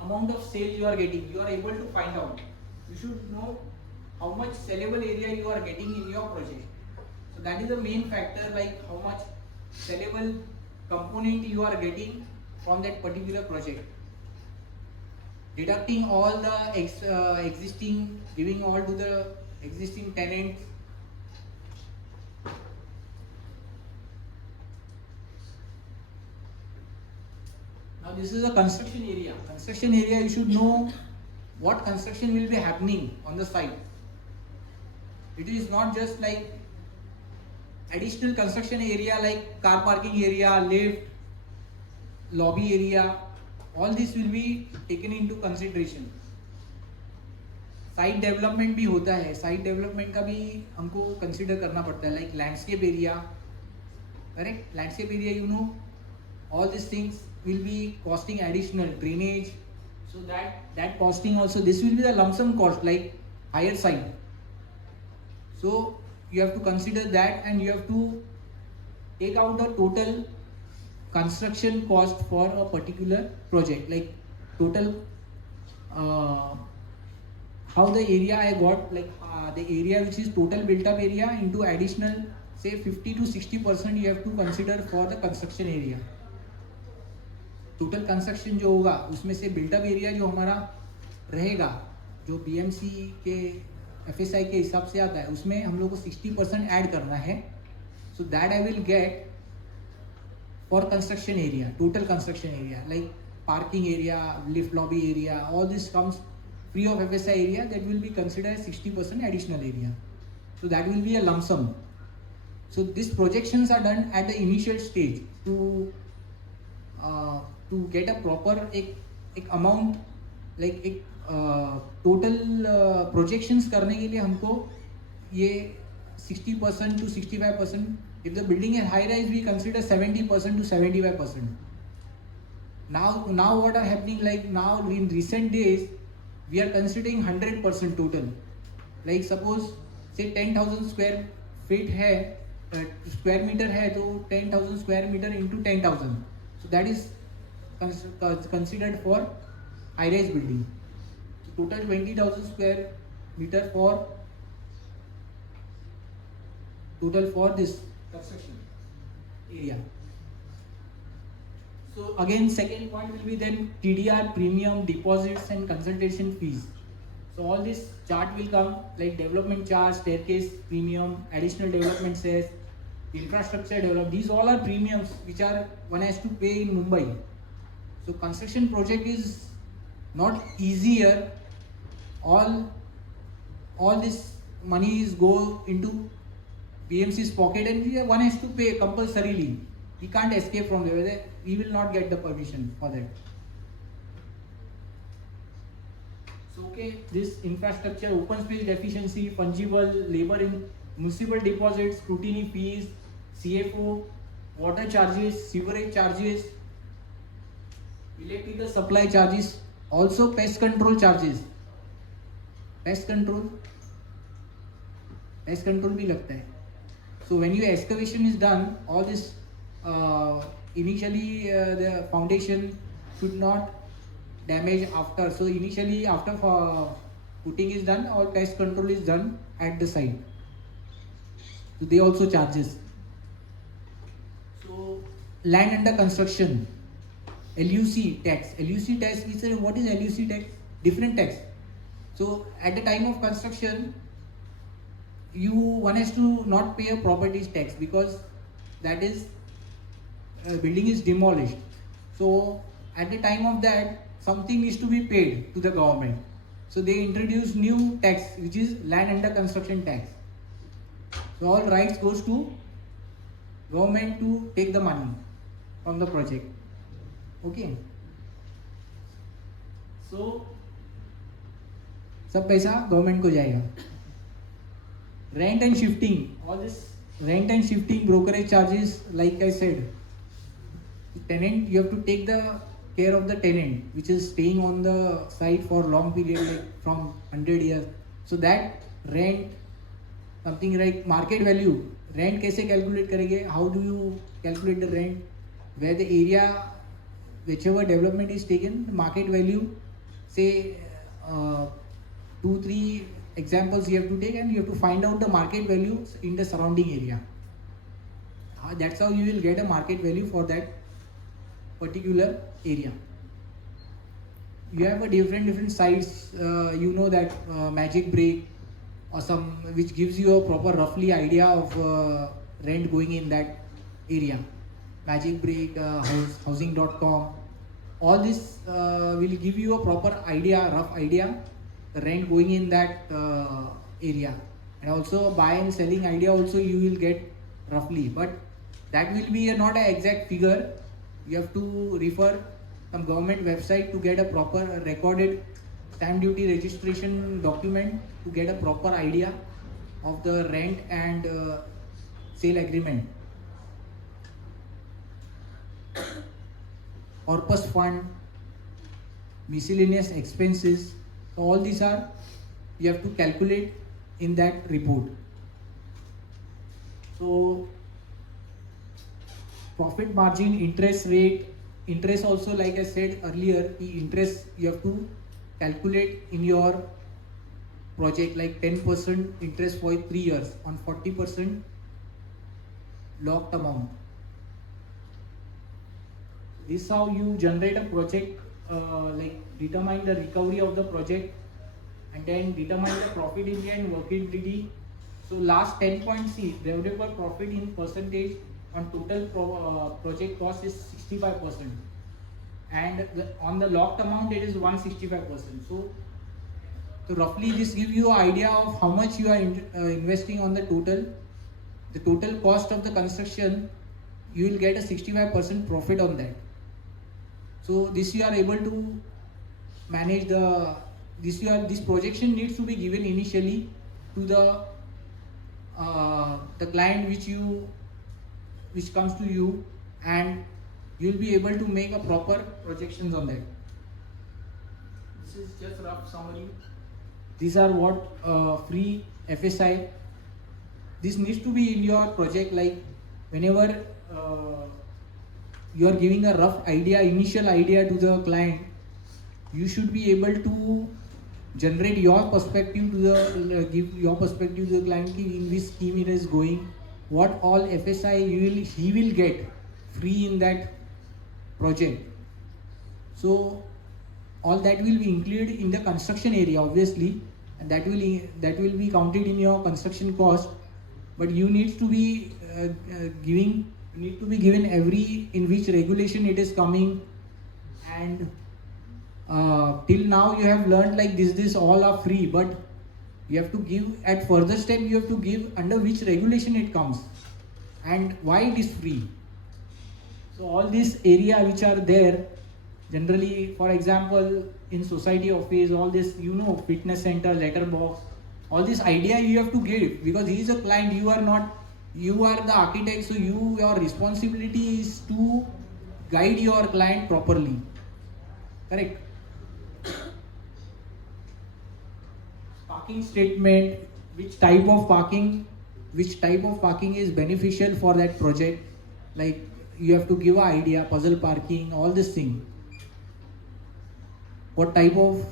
amount of sale you are getting. You are able to find out. You should know how much sellable area you are getting in your project. So that is the main factor, like how much sellable component you are getting from that particular project. Deducting all the existing, giving all to the existing tenants. Now this is a construction area. Construction area, you should know what construction will be happening on the site. It is not just like additional construction area like car parking area, lift, lobby area. All this will be taken into consideration. Site development भी होता है. Site development का भी हमको consider करना पड़ता है, like landscape area. Correct, landscape area, you know all these things will be costing additional drainage, so that costing also, this will be the lump sum cost, like higher side. So you have to consider that, and you have to take out the total construction cost for a particular project, like total how the area I got, like the area which is total built up area into additional say 50 to 60% you have to consider for the construction area. Total construction जो होगा उसमें से built up area जो हमारा रहेगा, जो BMC के FSI के हिसाब से आता है, उसमें हम लोग को 60% ऐड करना है. So that I will get for construction area, total construction area, like parking area, lift lobby area, all this comes free of FSI area. That will be considered 60% additional area. So that will be a lump sum. So this projections are done at the initial stage to get a proper एक amount, like एक total projections करने के लिए हमको ये 60% to 65%. If the building is high rise we consider 70% to 75%. Now what are happening, like now in recent days we are considering 100% total. Like suppose say 10,000 square feet है, square meter है, तो 10,000 square meter into 10,000. So that is considered for high-rise building. So total 20,000 square meter for this construction area. So again, second point will be then TDR, premium, deposits and consultation fees. So all this chart will come, like development charge, staircase premium, additional development cess, infrastructure development. These all are premiums which are one has to pay in Mumbai. So construction project is not easier. All this money is go into BMC's pocket, and one has to pay compulsorily. He can't escape from there. We will not get the permission for that. So okay, this infrastructure, open space deficiency, fungible, labor in municipal deposits, scrutiny fees, CFO, water charges, sewerage charges, electrical supply charges, also pest control charges. Pest control भी लगता है. So when your excavation is done, all this initially the foundation should not damage after. So initially after putting is done, all pest control is done at the site. So they also charges. So land under construction, LUC tax. LUC tax, we say what is LUC tax? Different tax. So at the time of construction, one has to not pay a property tax because that is building is demolished. So at the time of that, something is to be paid to the government. So they introduce new tax which is land under construction tax. So all rights goes to government to take the money from the project. Okay. So सब पैसा government को जाएगा. Rent and shifting, all this rent and shifting, brokerage charges, like I said, tenant, you have to take the care of the tenant which is staying on the site for long period, like from 100 years. So that rent something like market value. Rent कैसे calculate करेंगे? How do you calculate the rent? Where the area, whichever development is taken, the market value, say 2-3 examples you have to take, and you have to find out the market values in the surrounding area. That's how you will get a market value for that particular area. You have a different sites. You know that magic break or some which gives you a proper roughly idea of rent going in that area. Magic break, housing.com. All this will give you a proper idea, rough idea, the rent going in that area, and also buy and selling idea also you will get roughly, but that will be not an exact figure. You have to refer some government website to get a proper recorded stamp duty registration document to get a proper idea of the rent and sale agreement. Corpus fund, miscellaneous expenses, so all these are you have to calculate in that report. So profit margin, interest rate, interest also, like I said earlier, the interest you have to calculate in your project, like 10% interest for 3 years on 40% locked amount. This is how you generate a project, like determine the recovery of the project and then determine the profitability and workability. So last 10 points, see, developer profit in percentage on total project cost is 65%, and on the locked amount it is 165%. So roughly this gives you an idea of how much you are investing on the total cost of the construction. You will get a 65% profit on that. So this you are able to manage this projection needs to be given initially to the client which comes to you, and you will be able to make a proper projections on that. This is just rough summary. These are what free FSI. This needs to be in your project, like whenever you are giving a rough idea, initial idea to the client, you should be able to generate your perspective to the give your perspective to the client in which scheme it is going, what all FSI he will get free in that project. So all that will be included in the construction area, obviously, and that will be counted in your construction cost. But you need to be given every in which regulation it is coming, and till now you have learned like this all are free, but you have to give at further step, you have to give under which regulation it comes and why it is free. So all this area which are there, generally, for example, in society office, all this, fitness center, letterbox, all this idea you have to give, because he is a client, you are the architect, so your responsibility is to guide your client properly. Correct? Parking statement, which type of parking is beneficial for that project, like you have to give an idea, puzzle parking, all this thing. What type of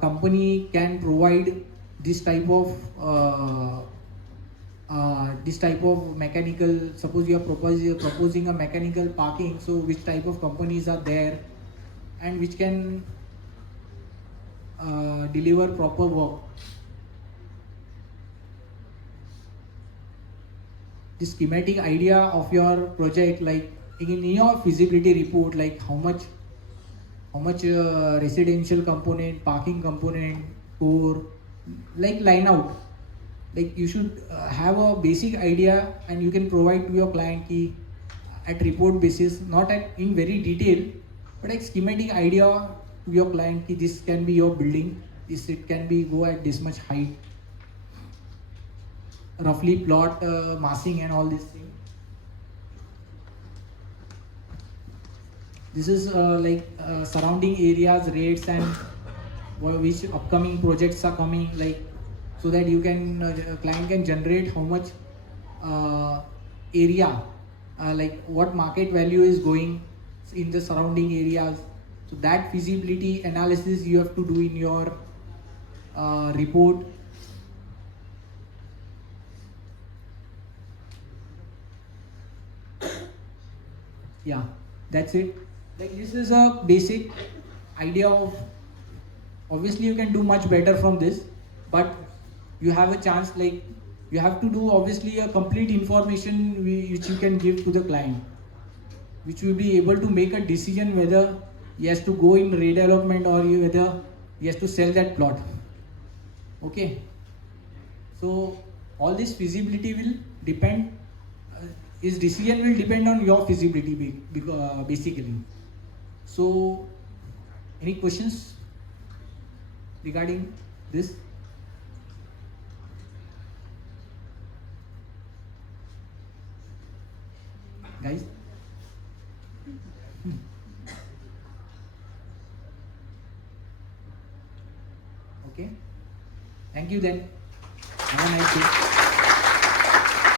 company can provide this type of mechanical, suppose you are proposing a mechanical parking, so which type of companies are there and which can deliver proper work. The schematic idea of your project, like in your feasibility report, like how much residential component, parking component, core, like line out. Like you should have a basic idea, and you can provide to your client key at report basis, not in very detail, but like schematic idea to your client key. This can be your building. It can be go at this much height. Roughly plot massing and all these things. This is surrounding areas, rates, and which upcoming projects are coming, like so that you can client can generate how much area, like what market value is going in the surrounding areas. So that feasibility analysis you have to do in your report. Yeah, that's it. Like this is a basic idea of, obviously you can do much better from this, but you have a chance, like you have to do obviously a complete information which you can give to the client, which will be able to make a decision whether he has to go in redevelopment or whether he has to sell that plot. Okay, so all this feasibility will depend, his decision will depend on your feasibility basically. So any questions regarding this? Guys? Okay. Thank you then. Have a nice day.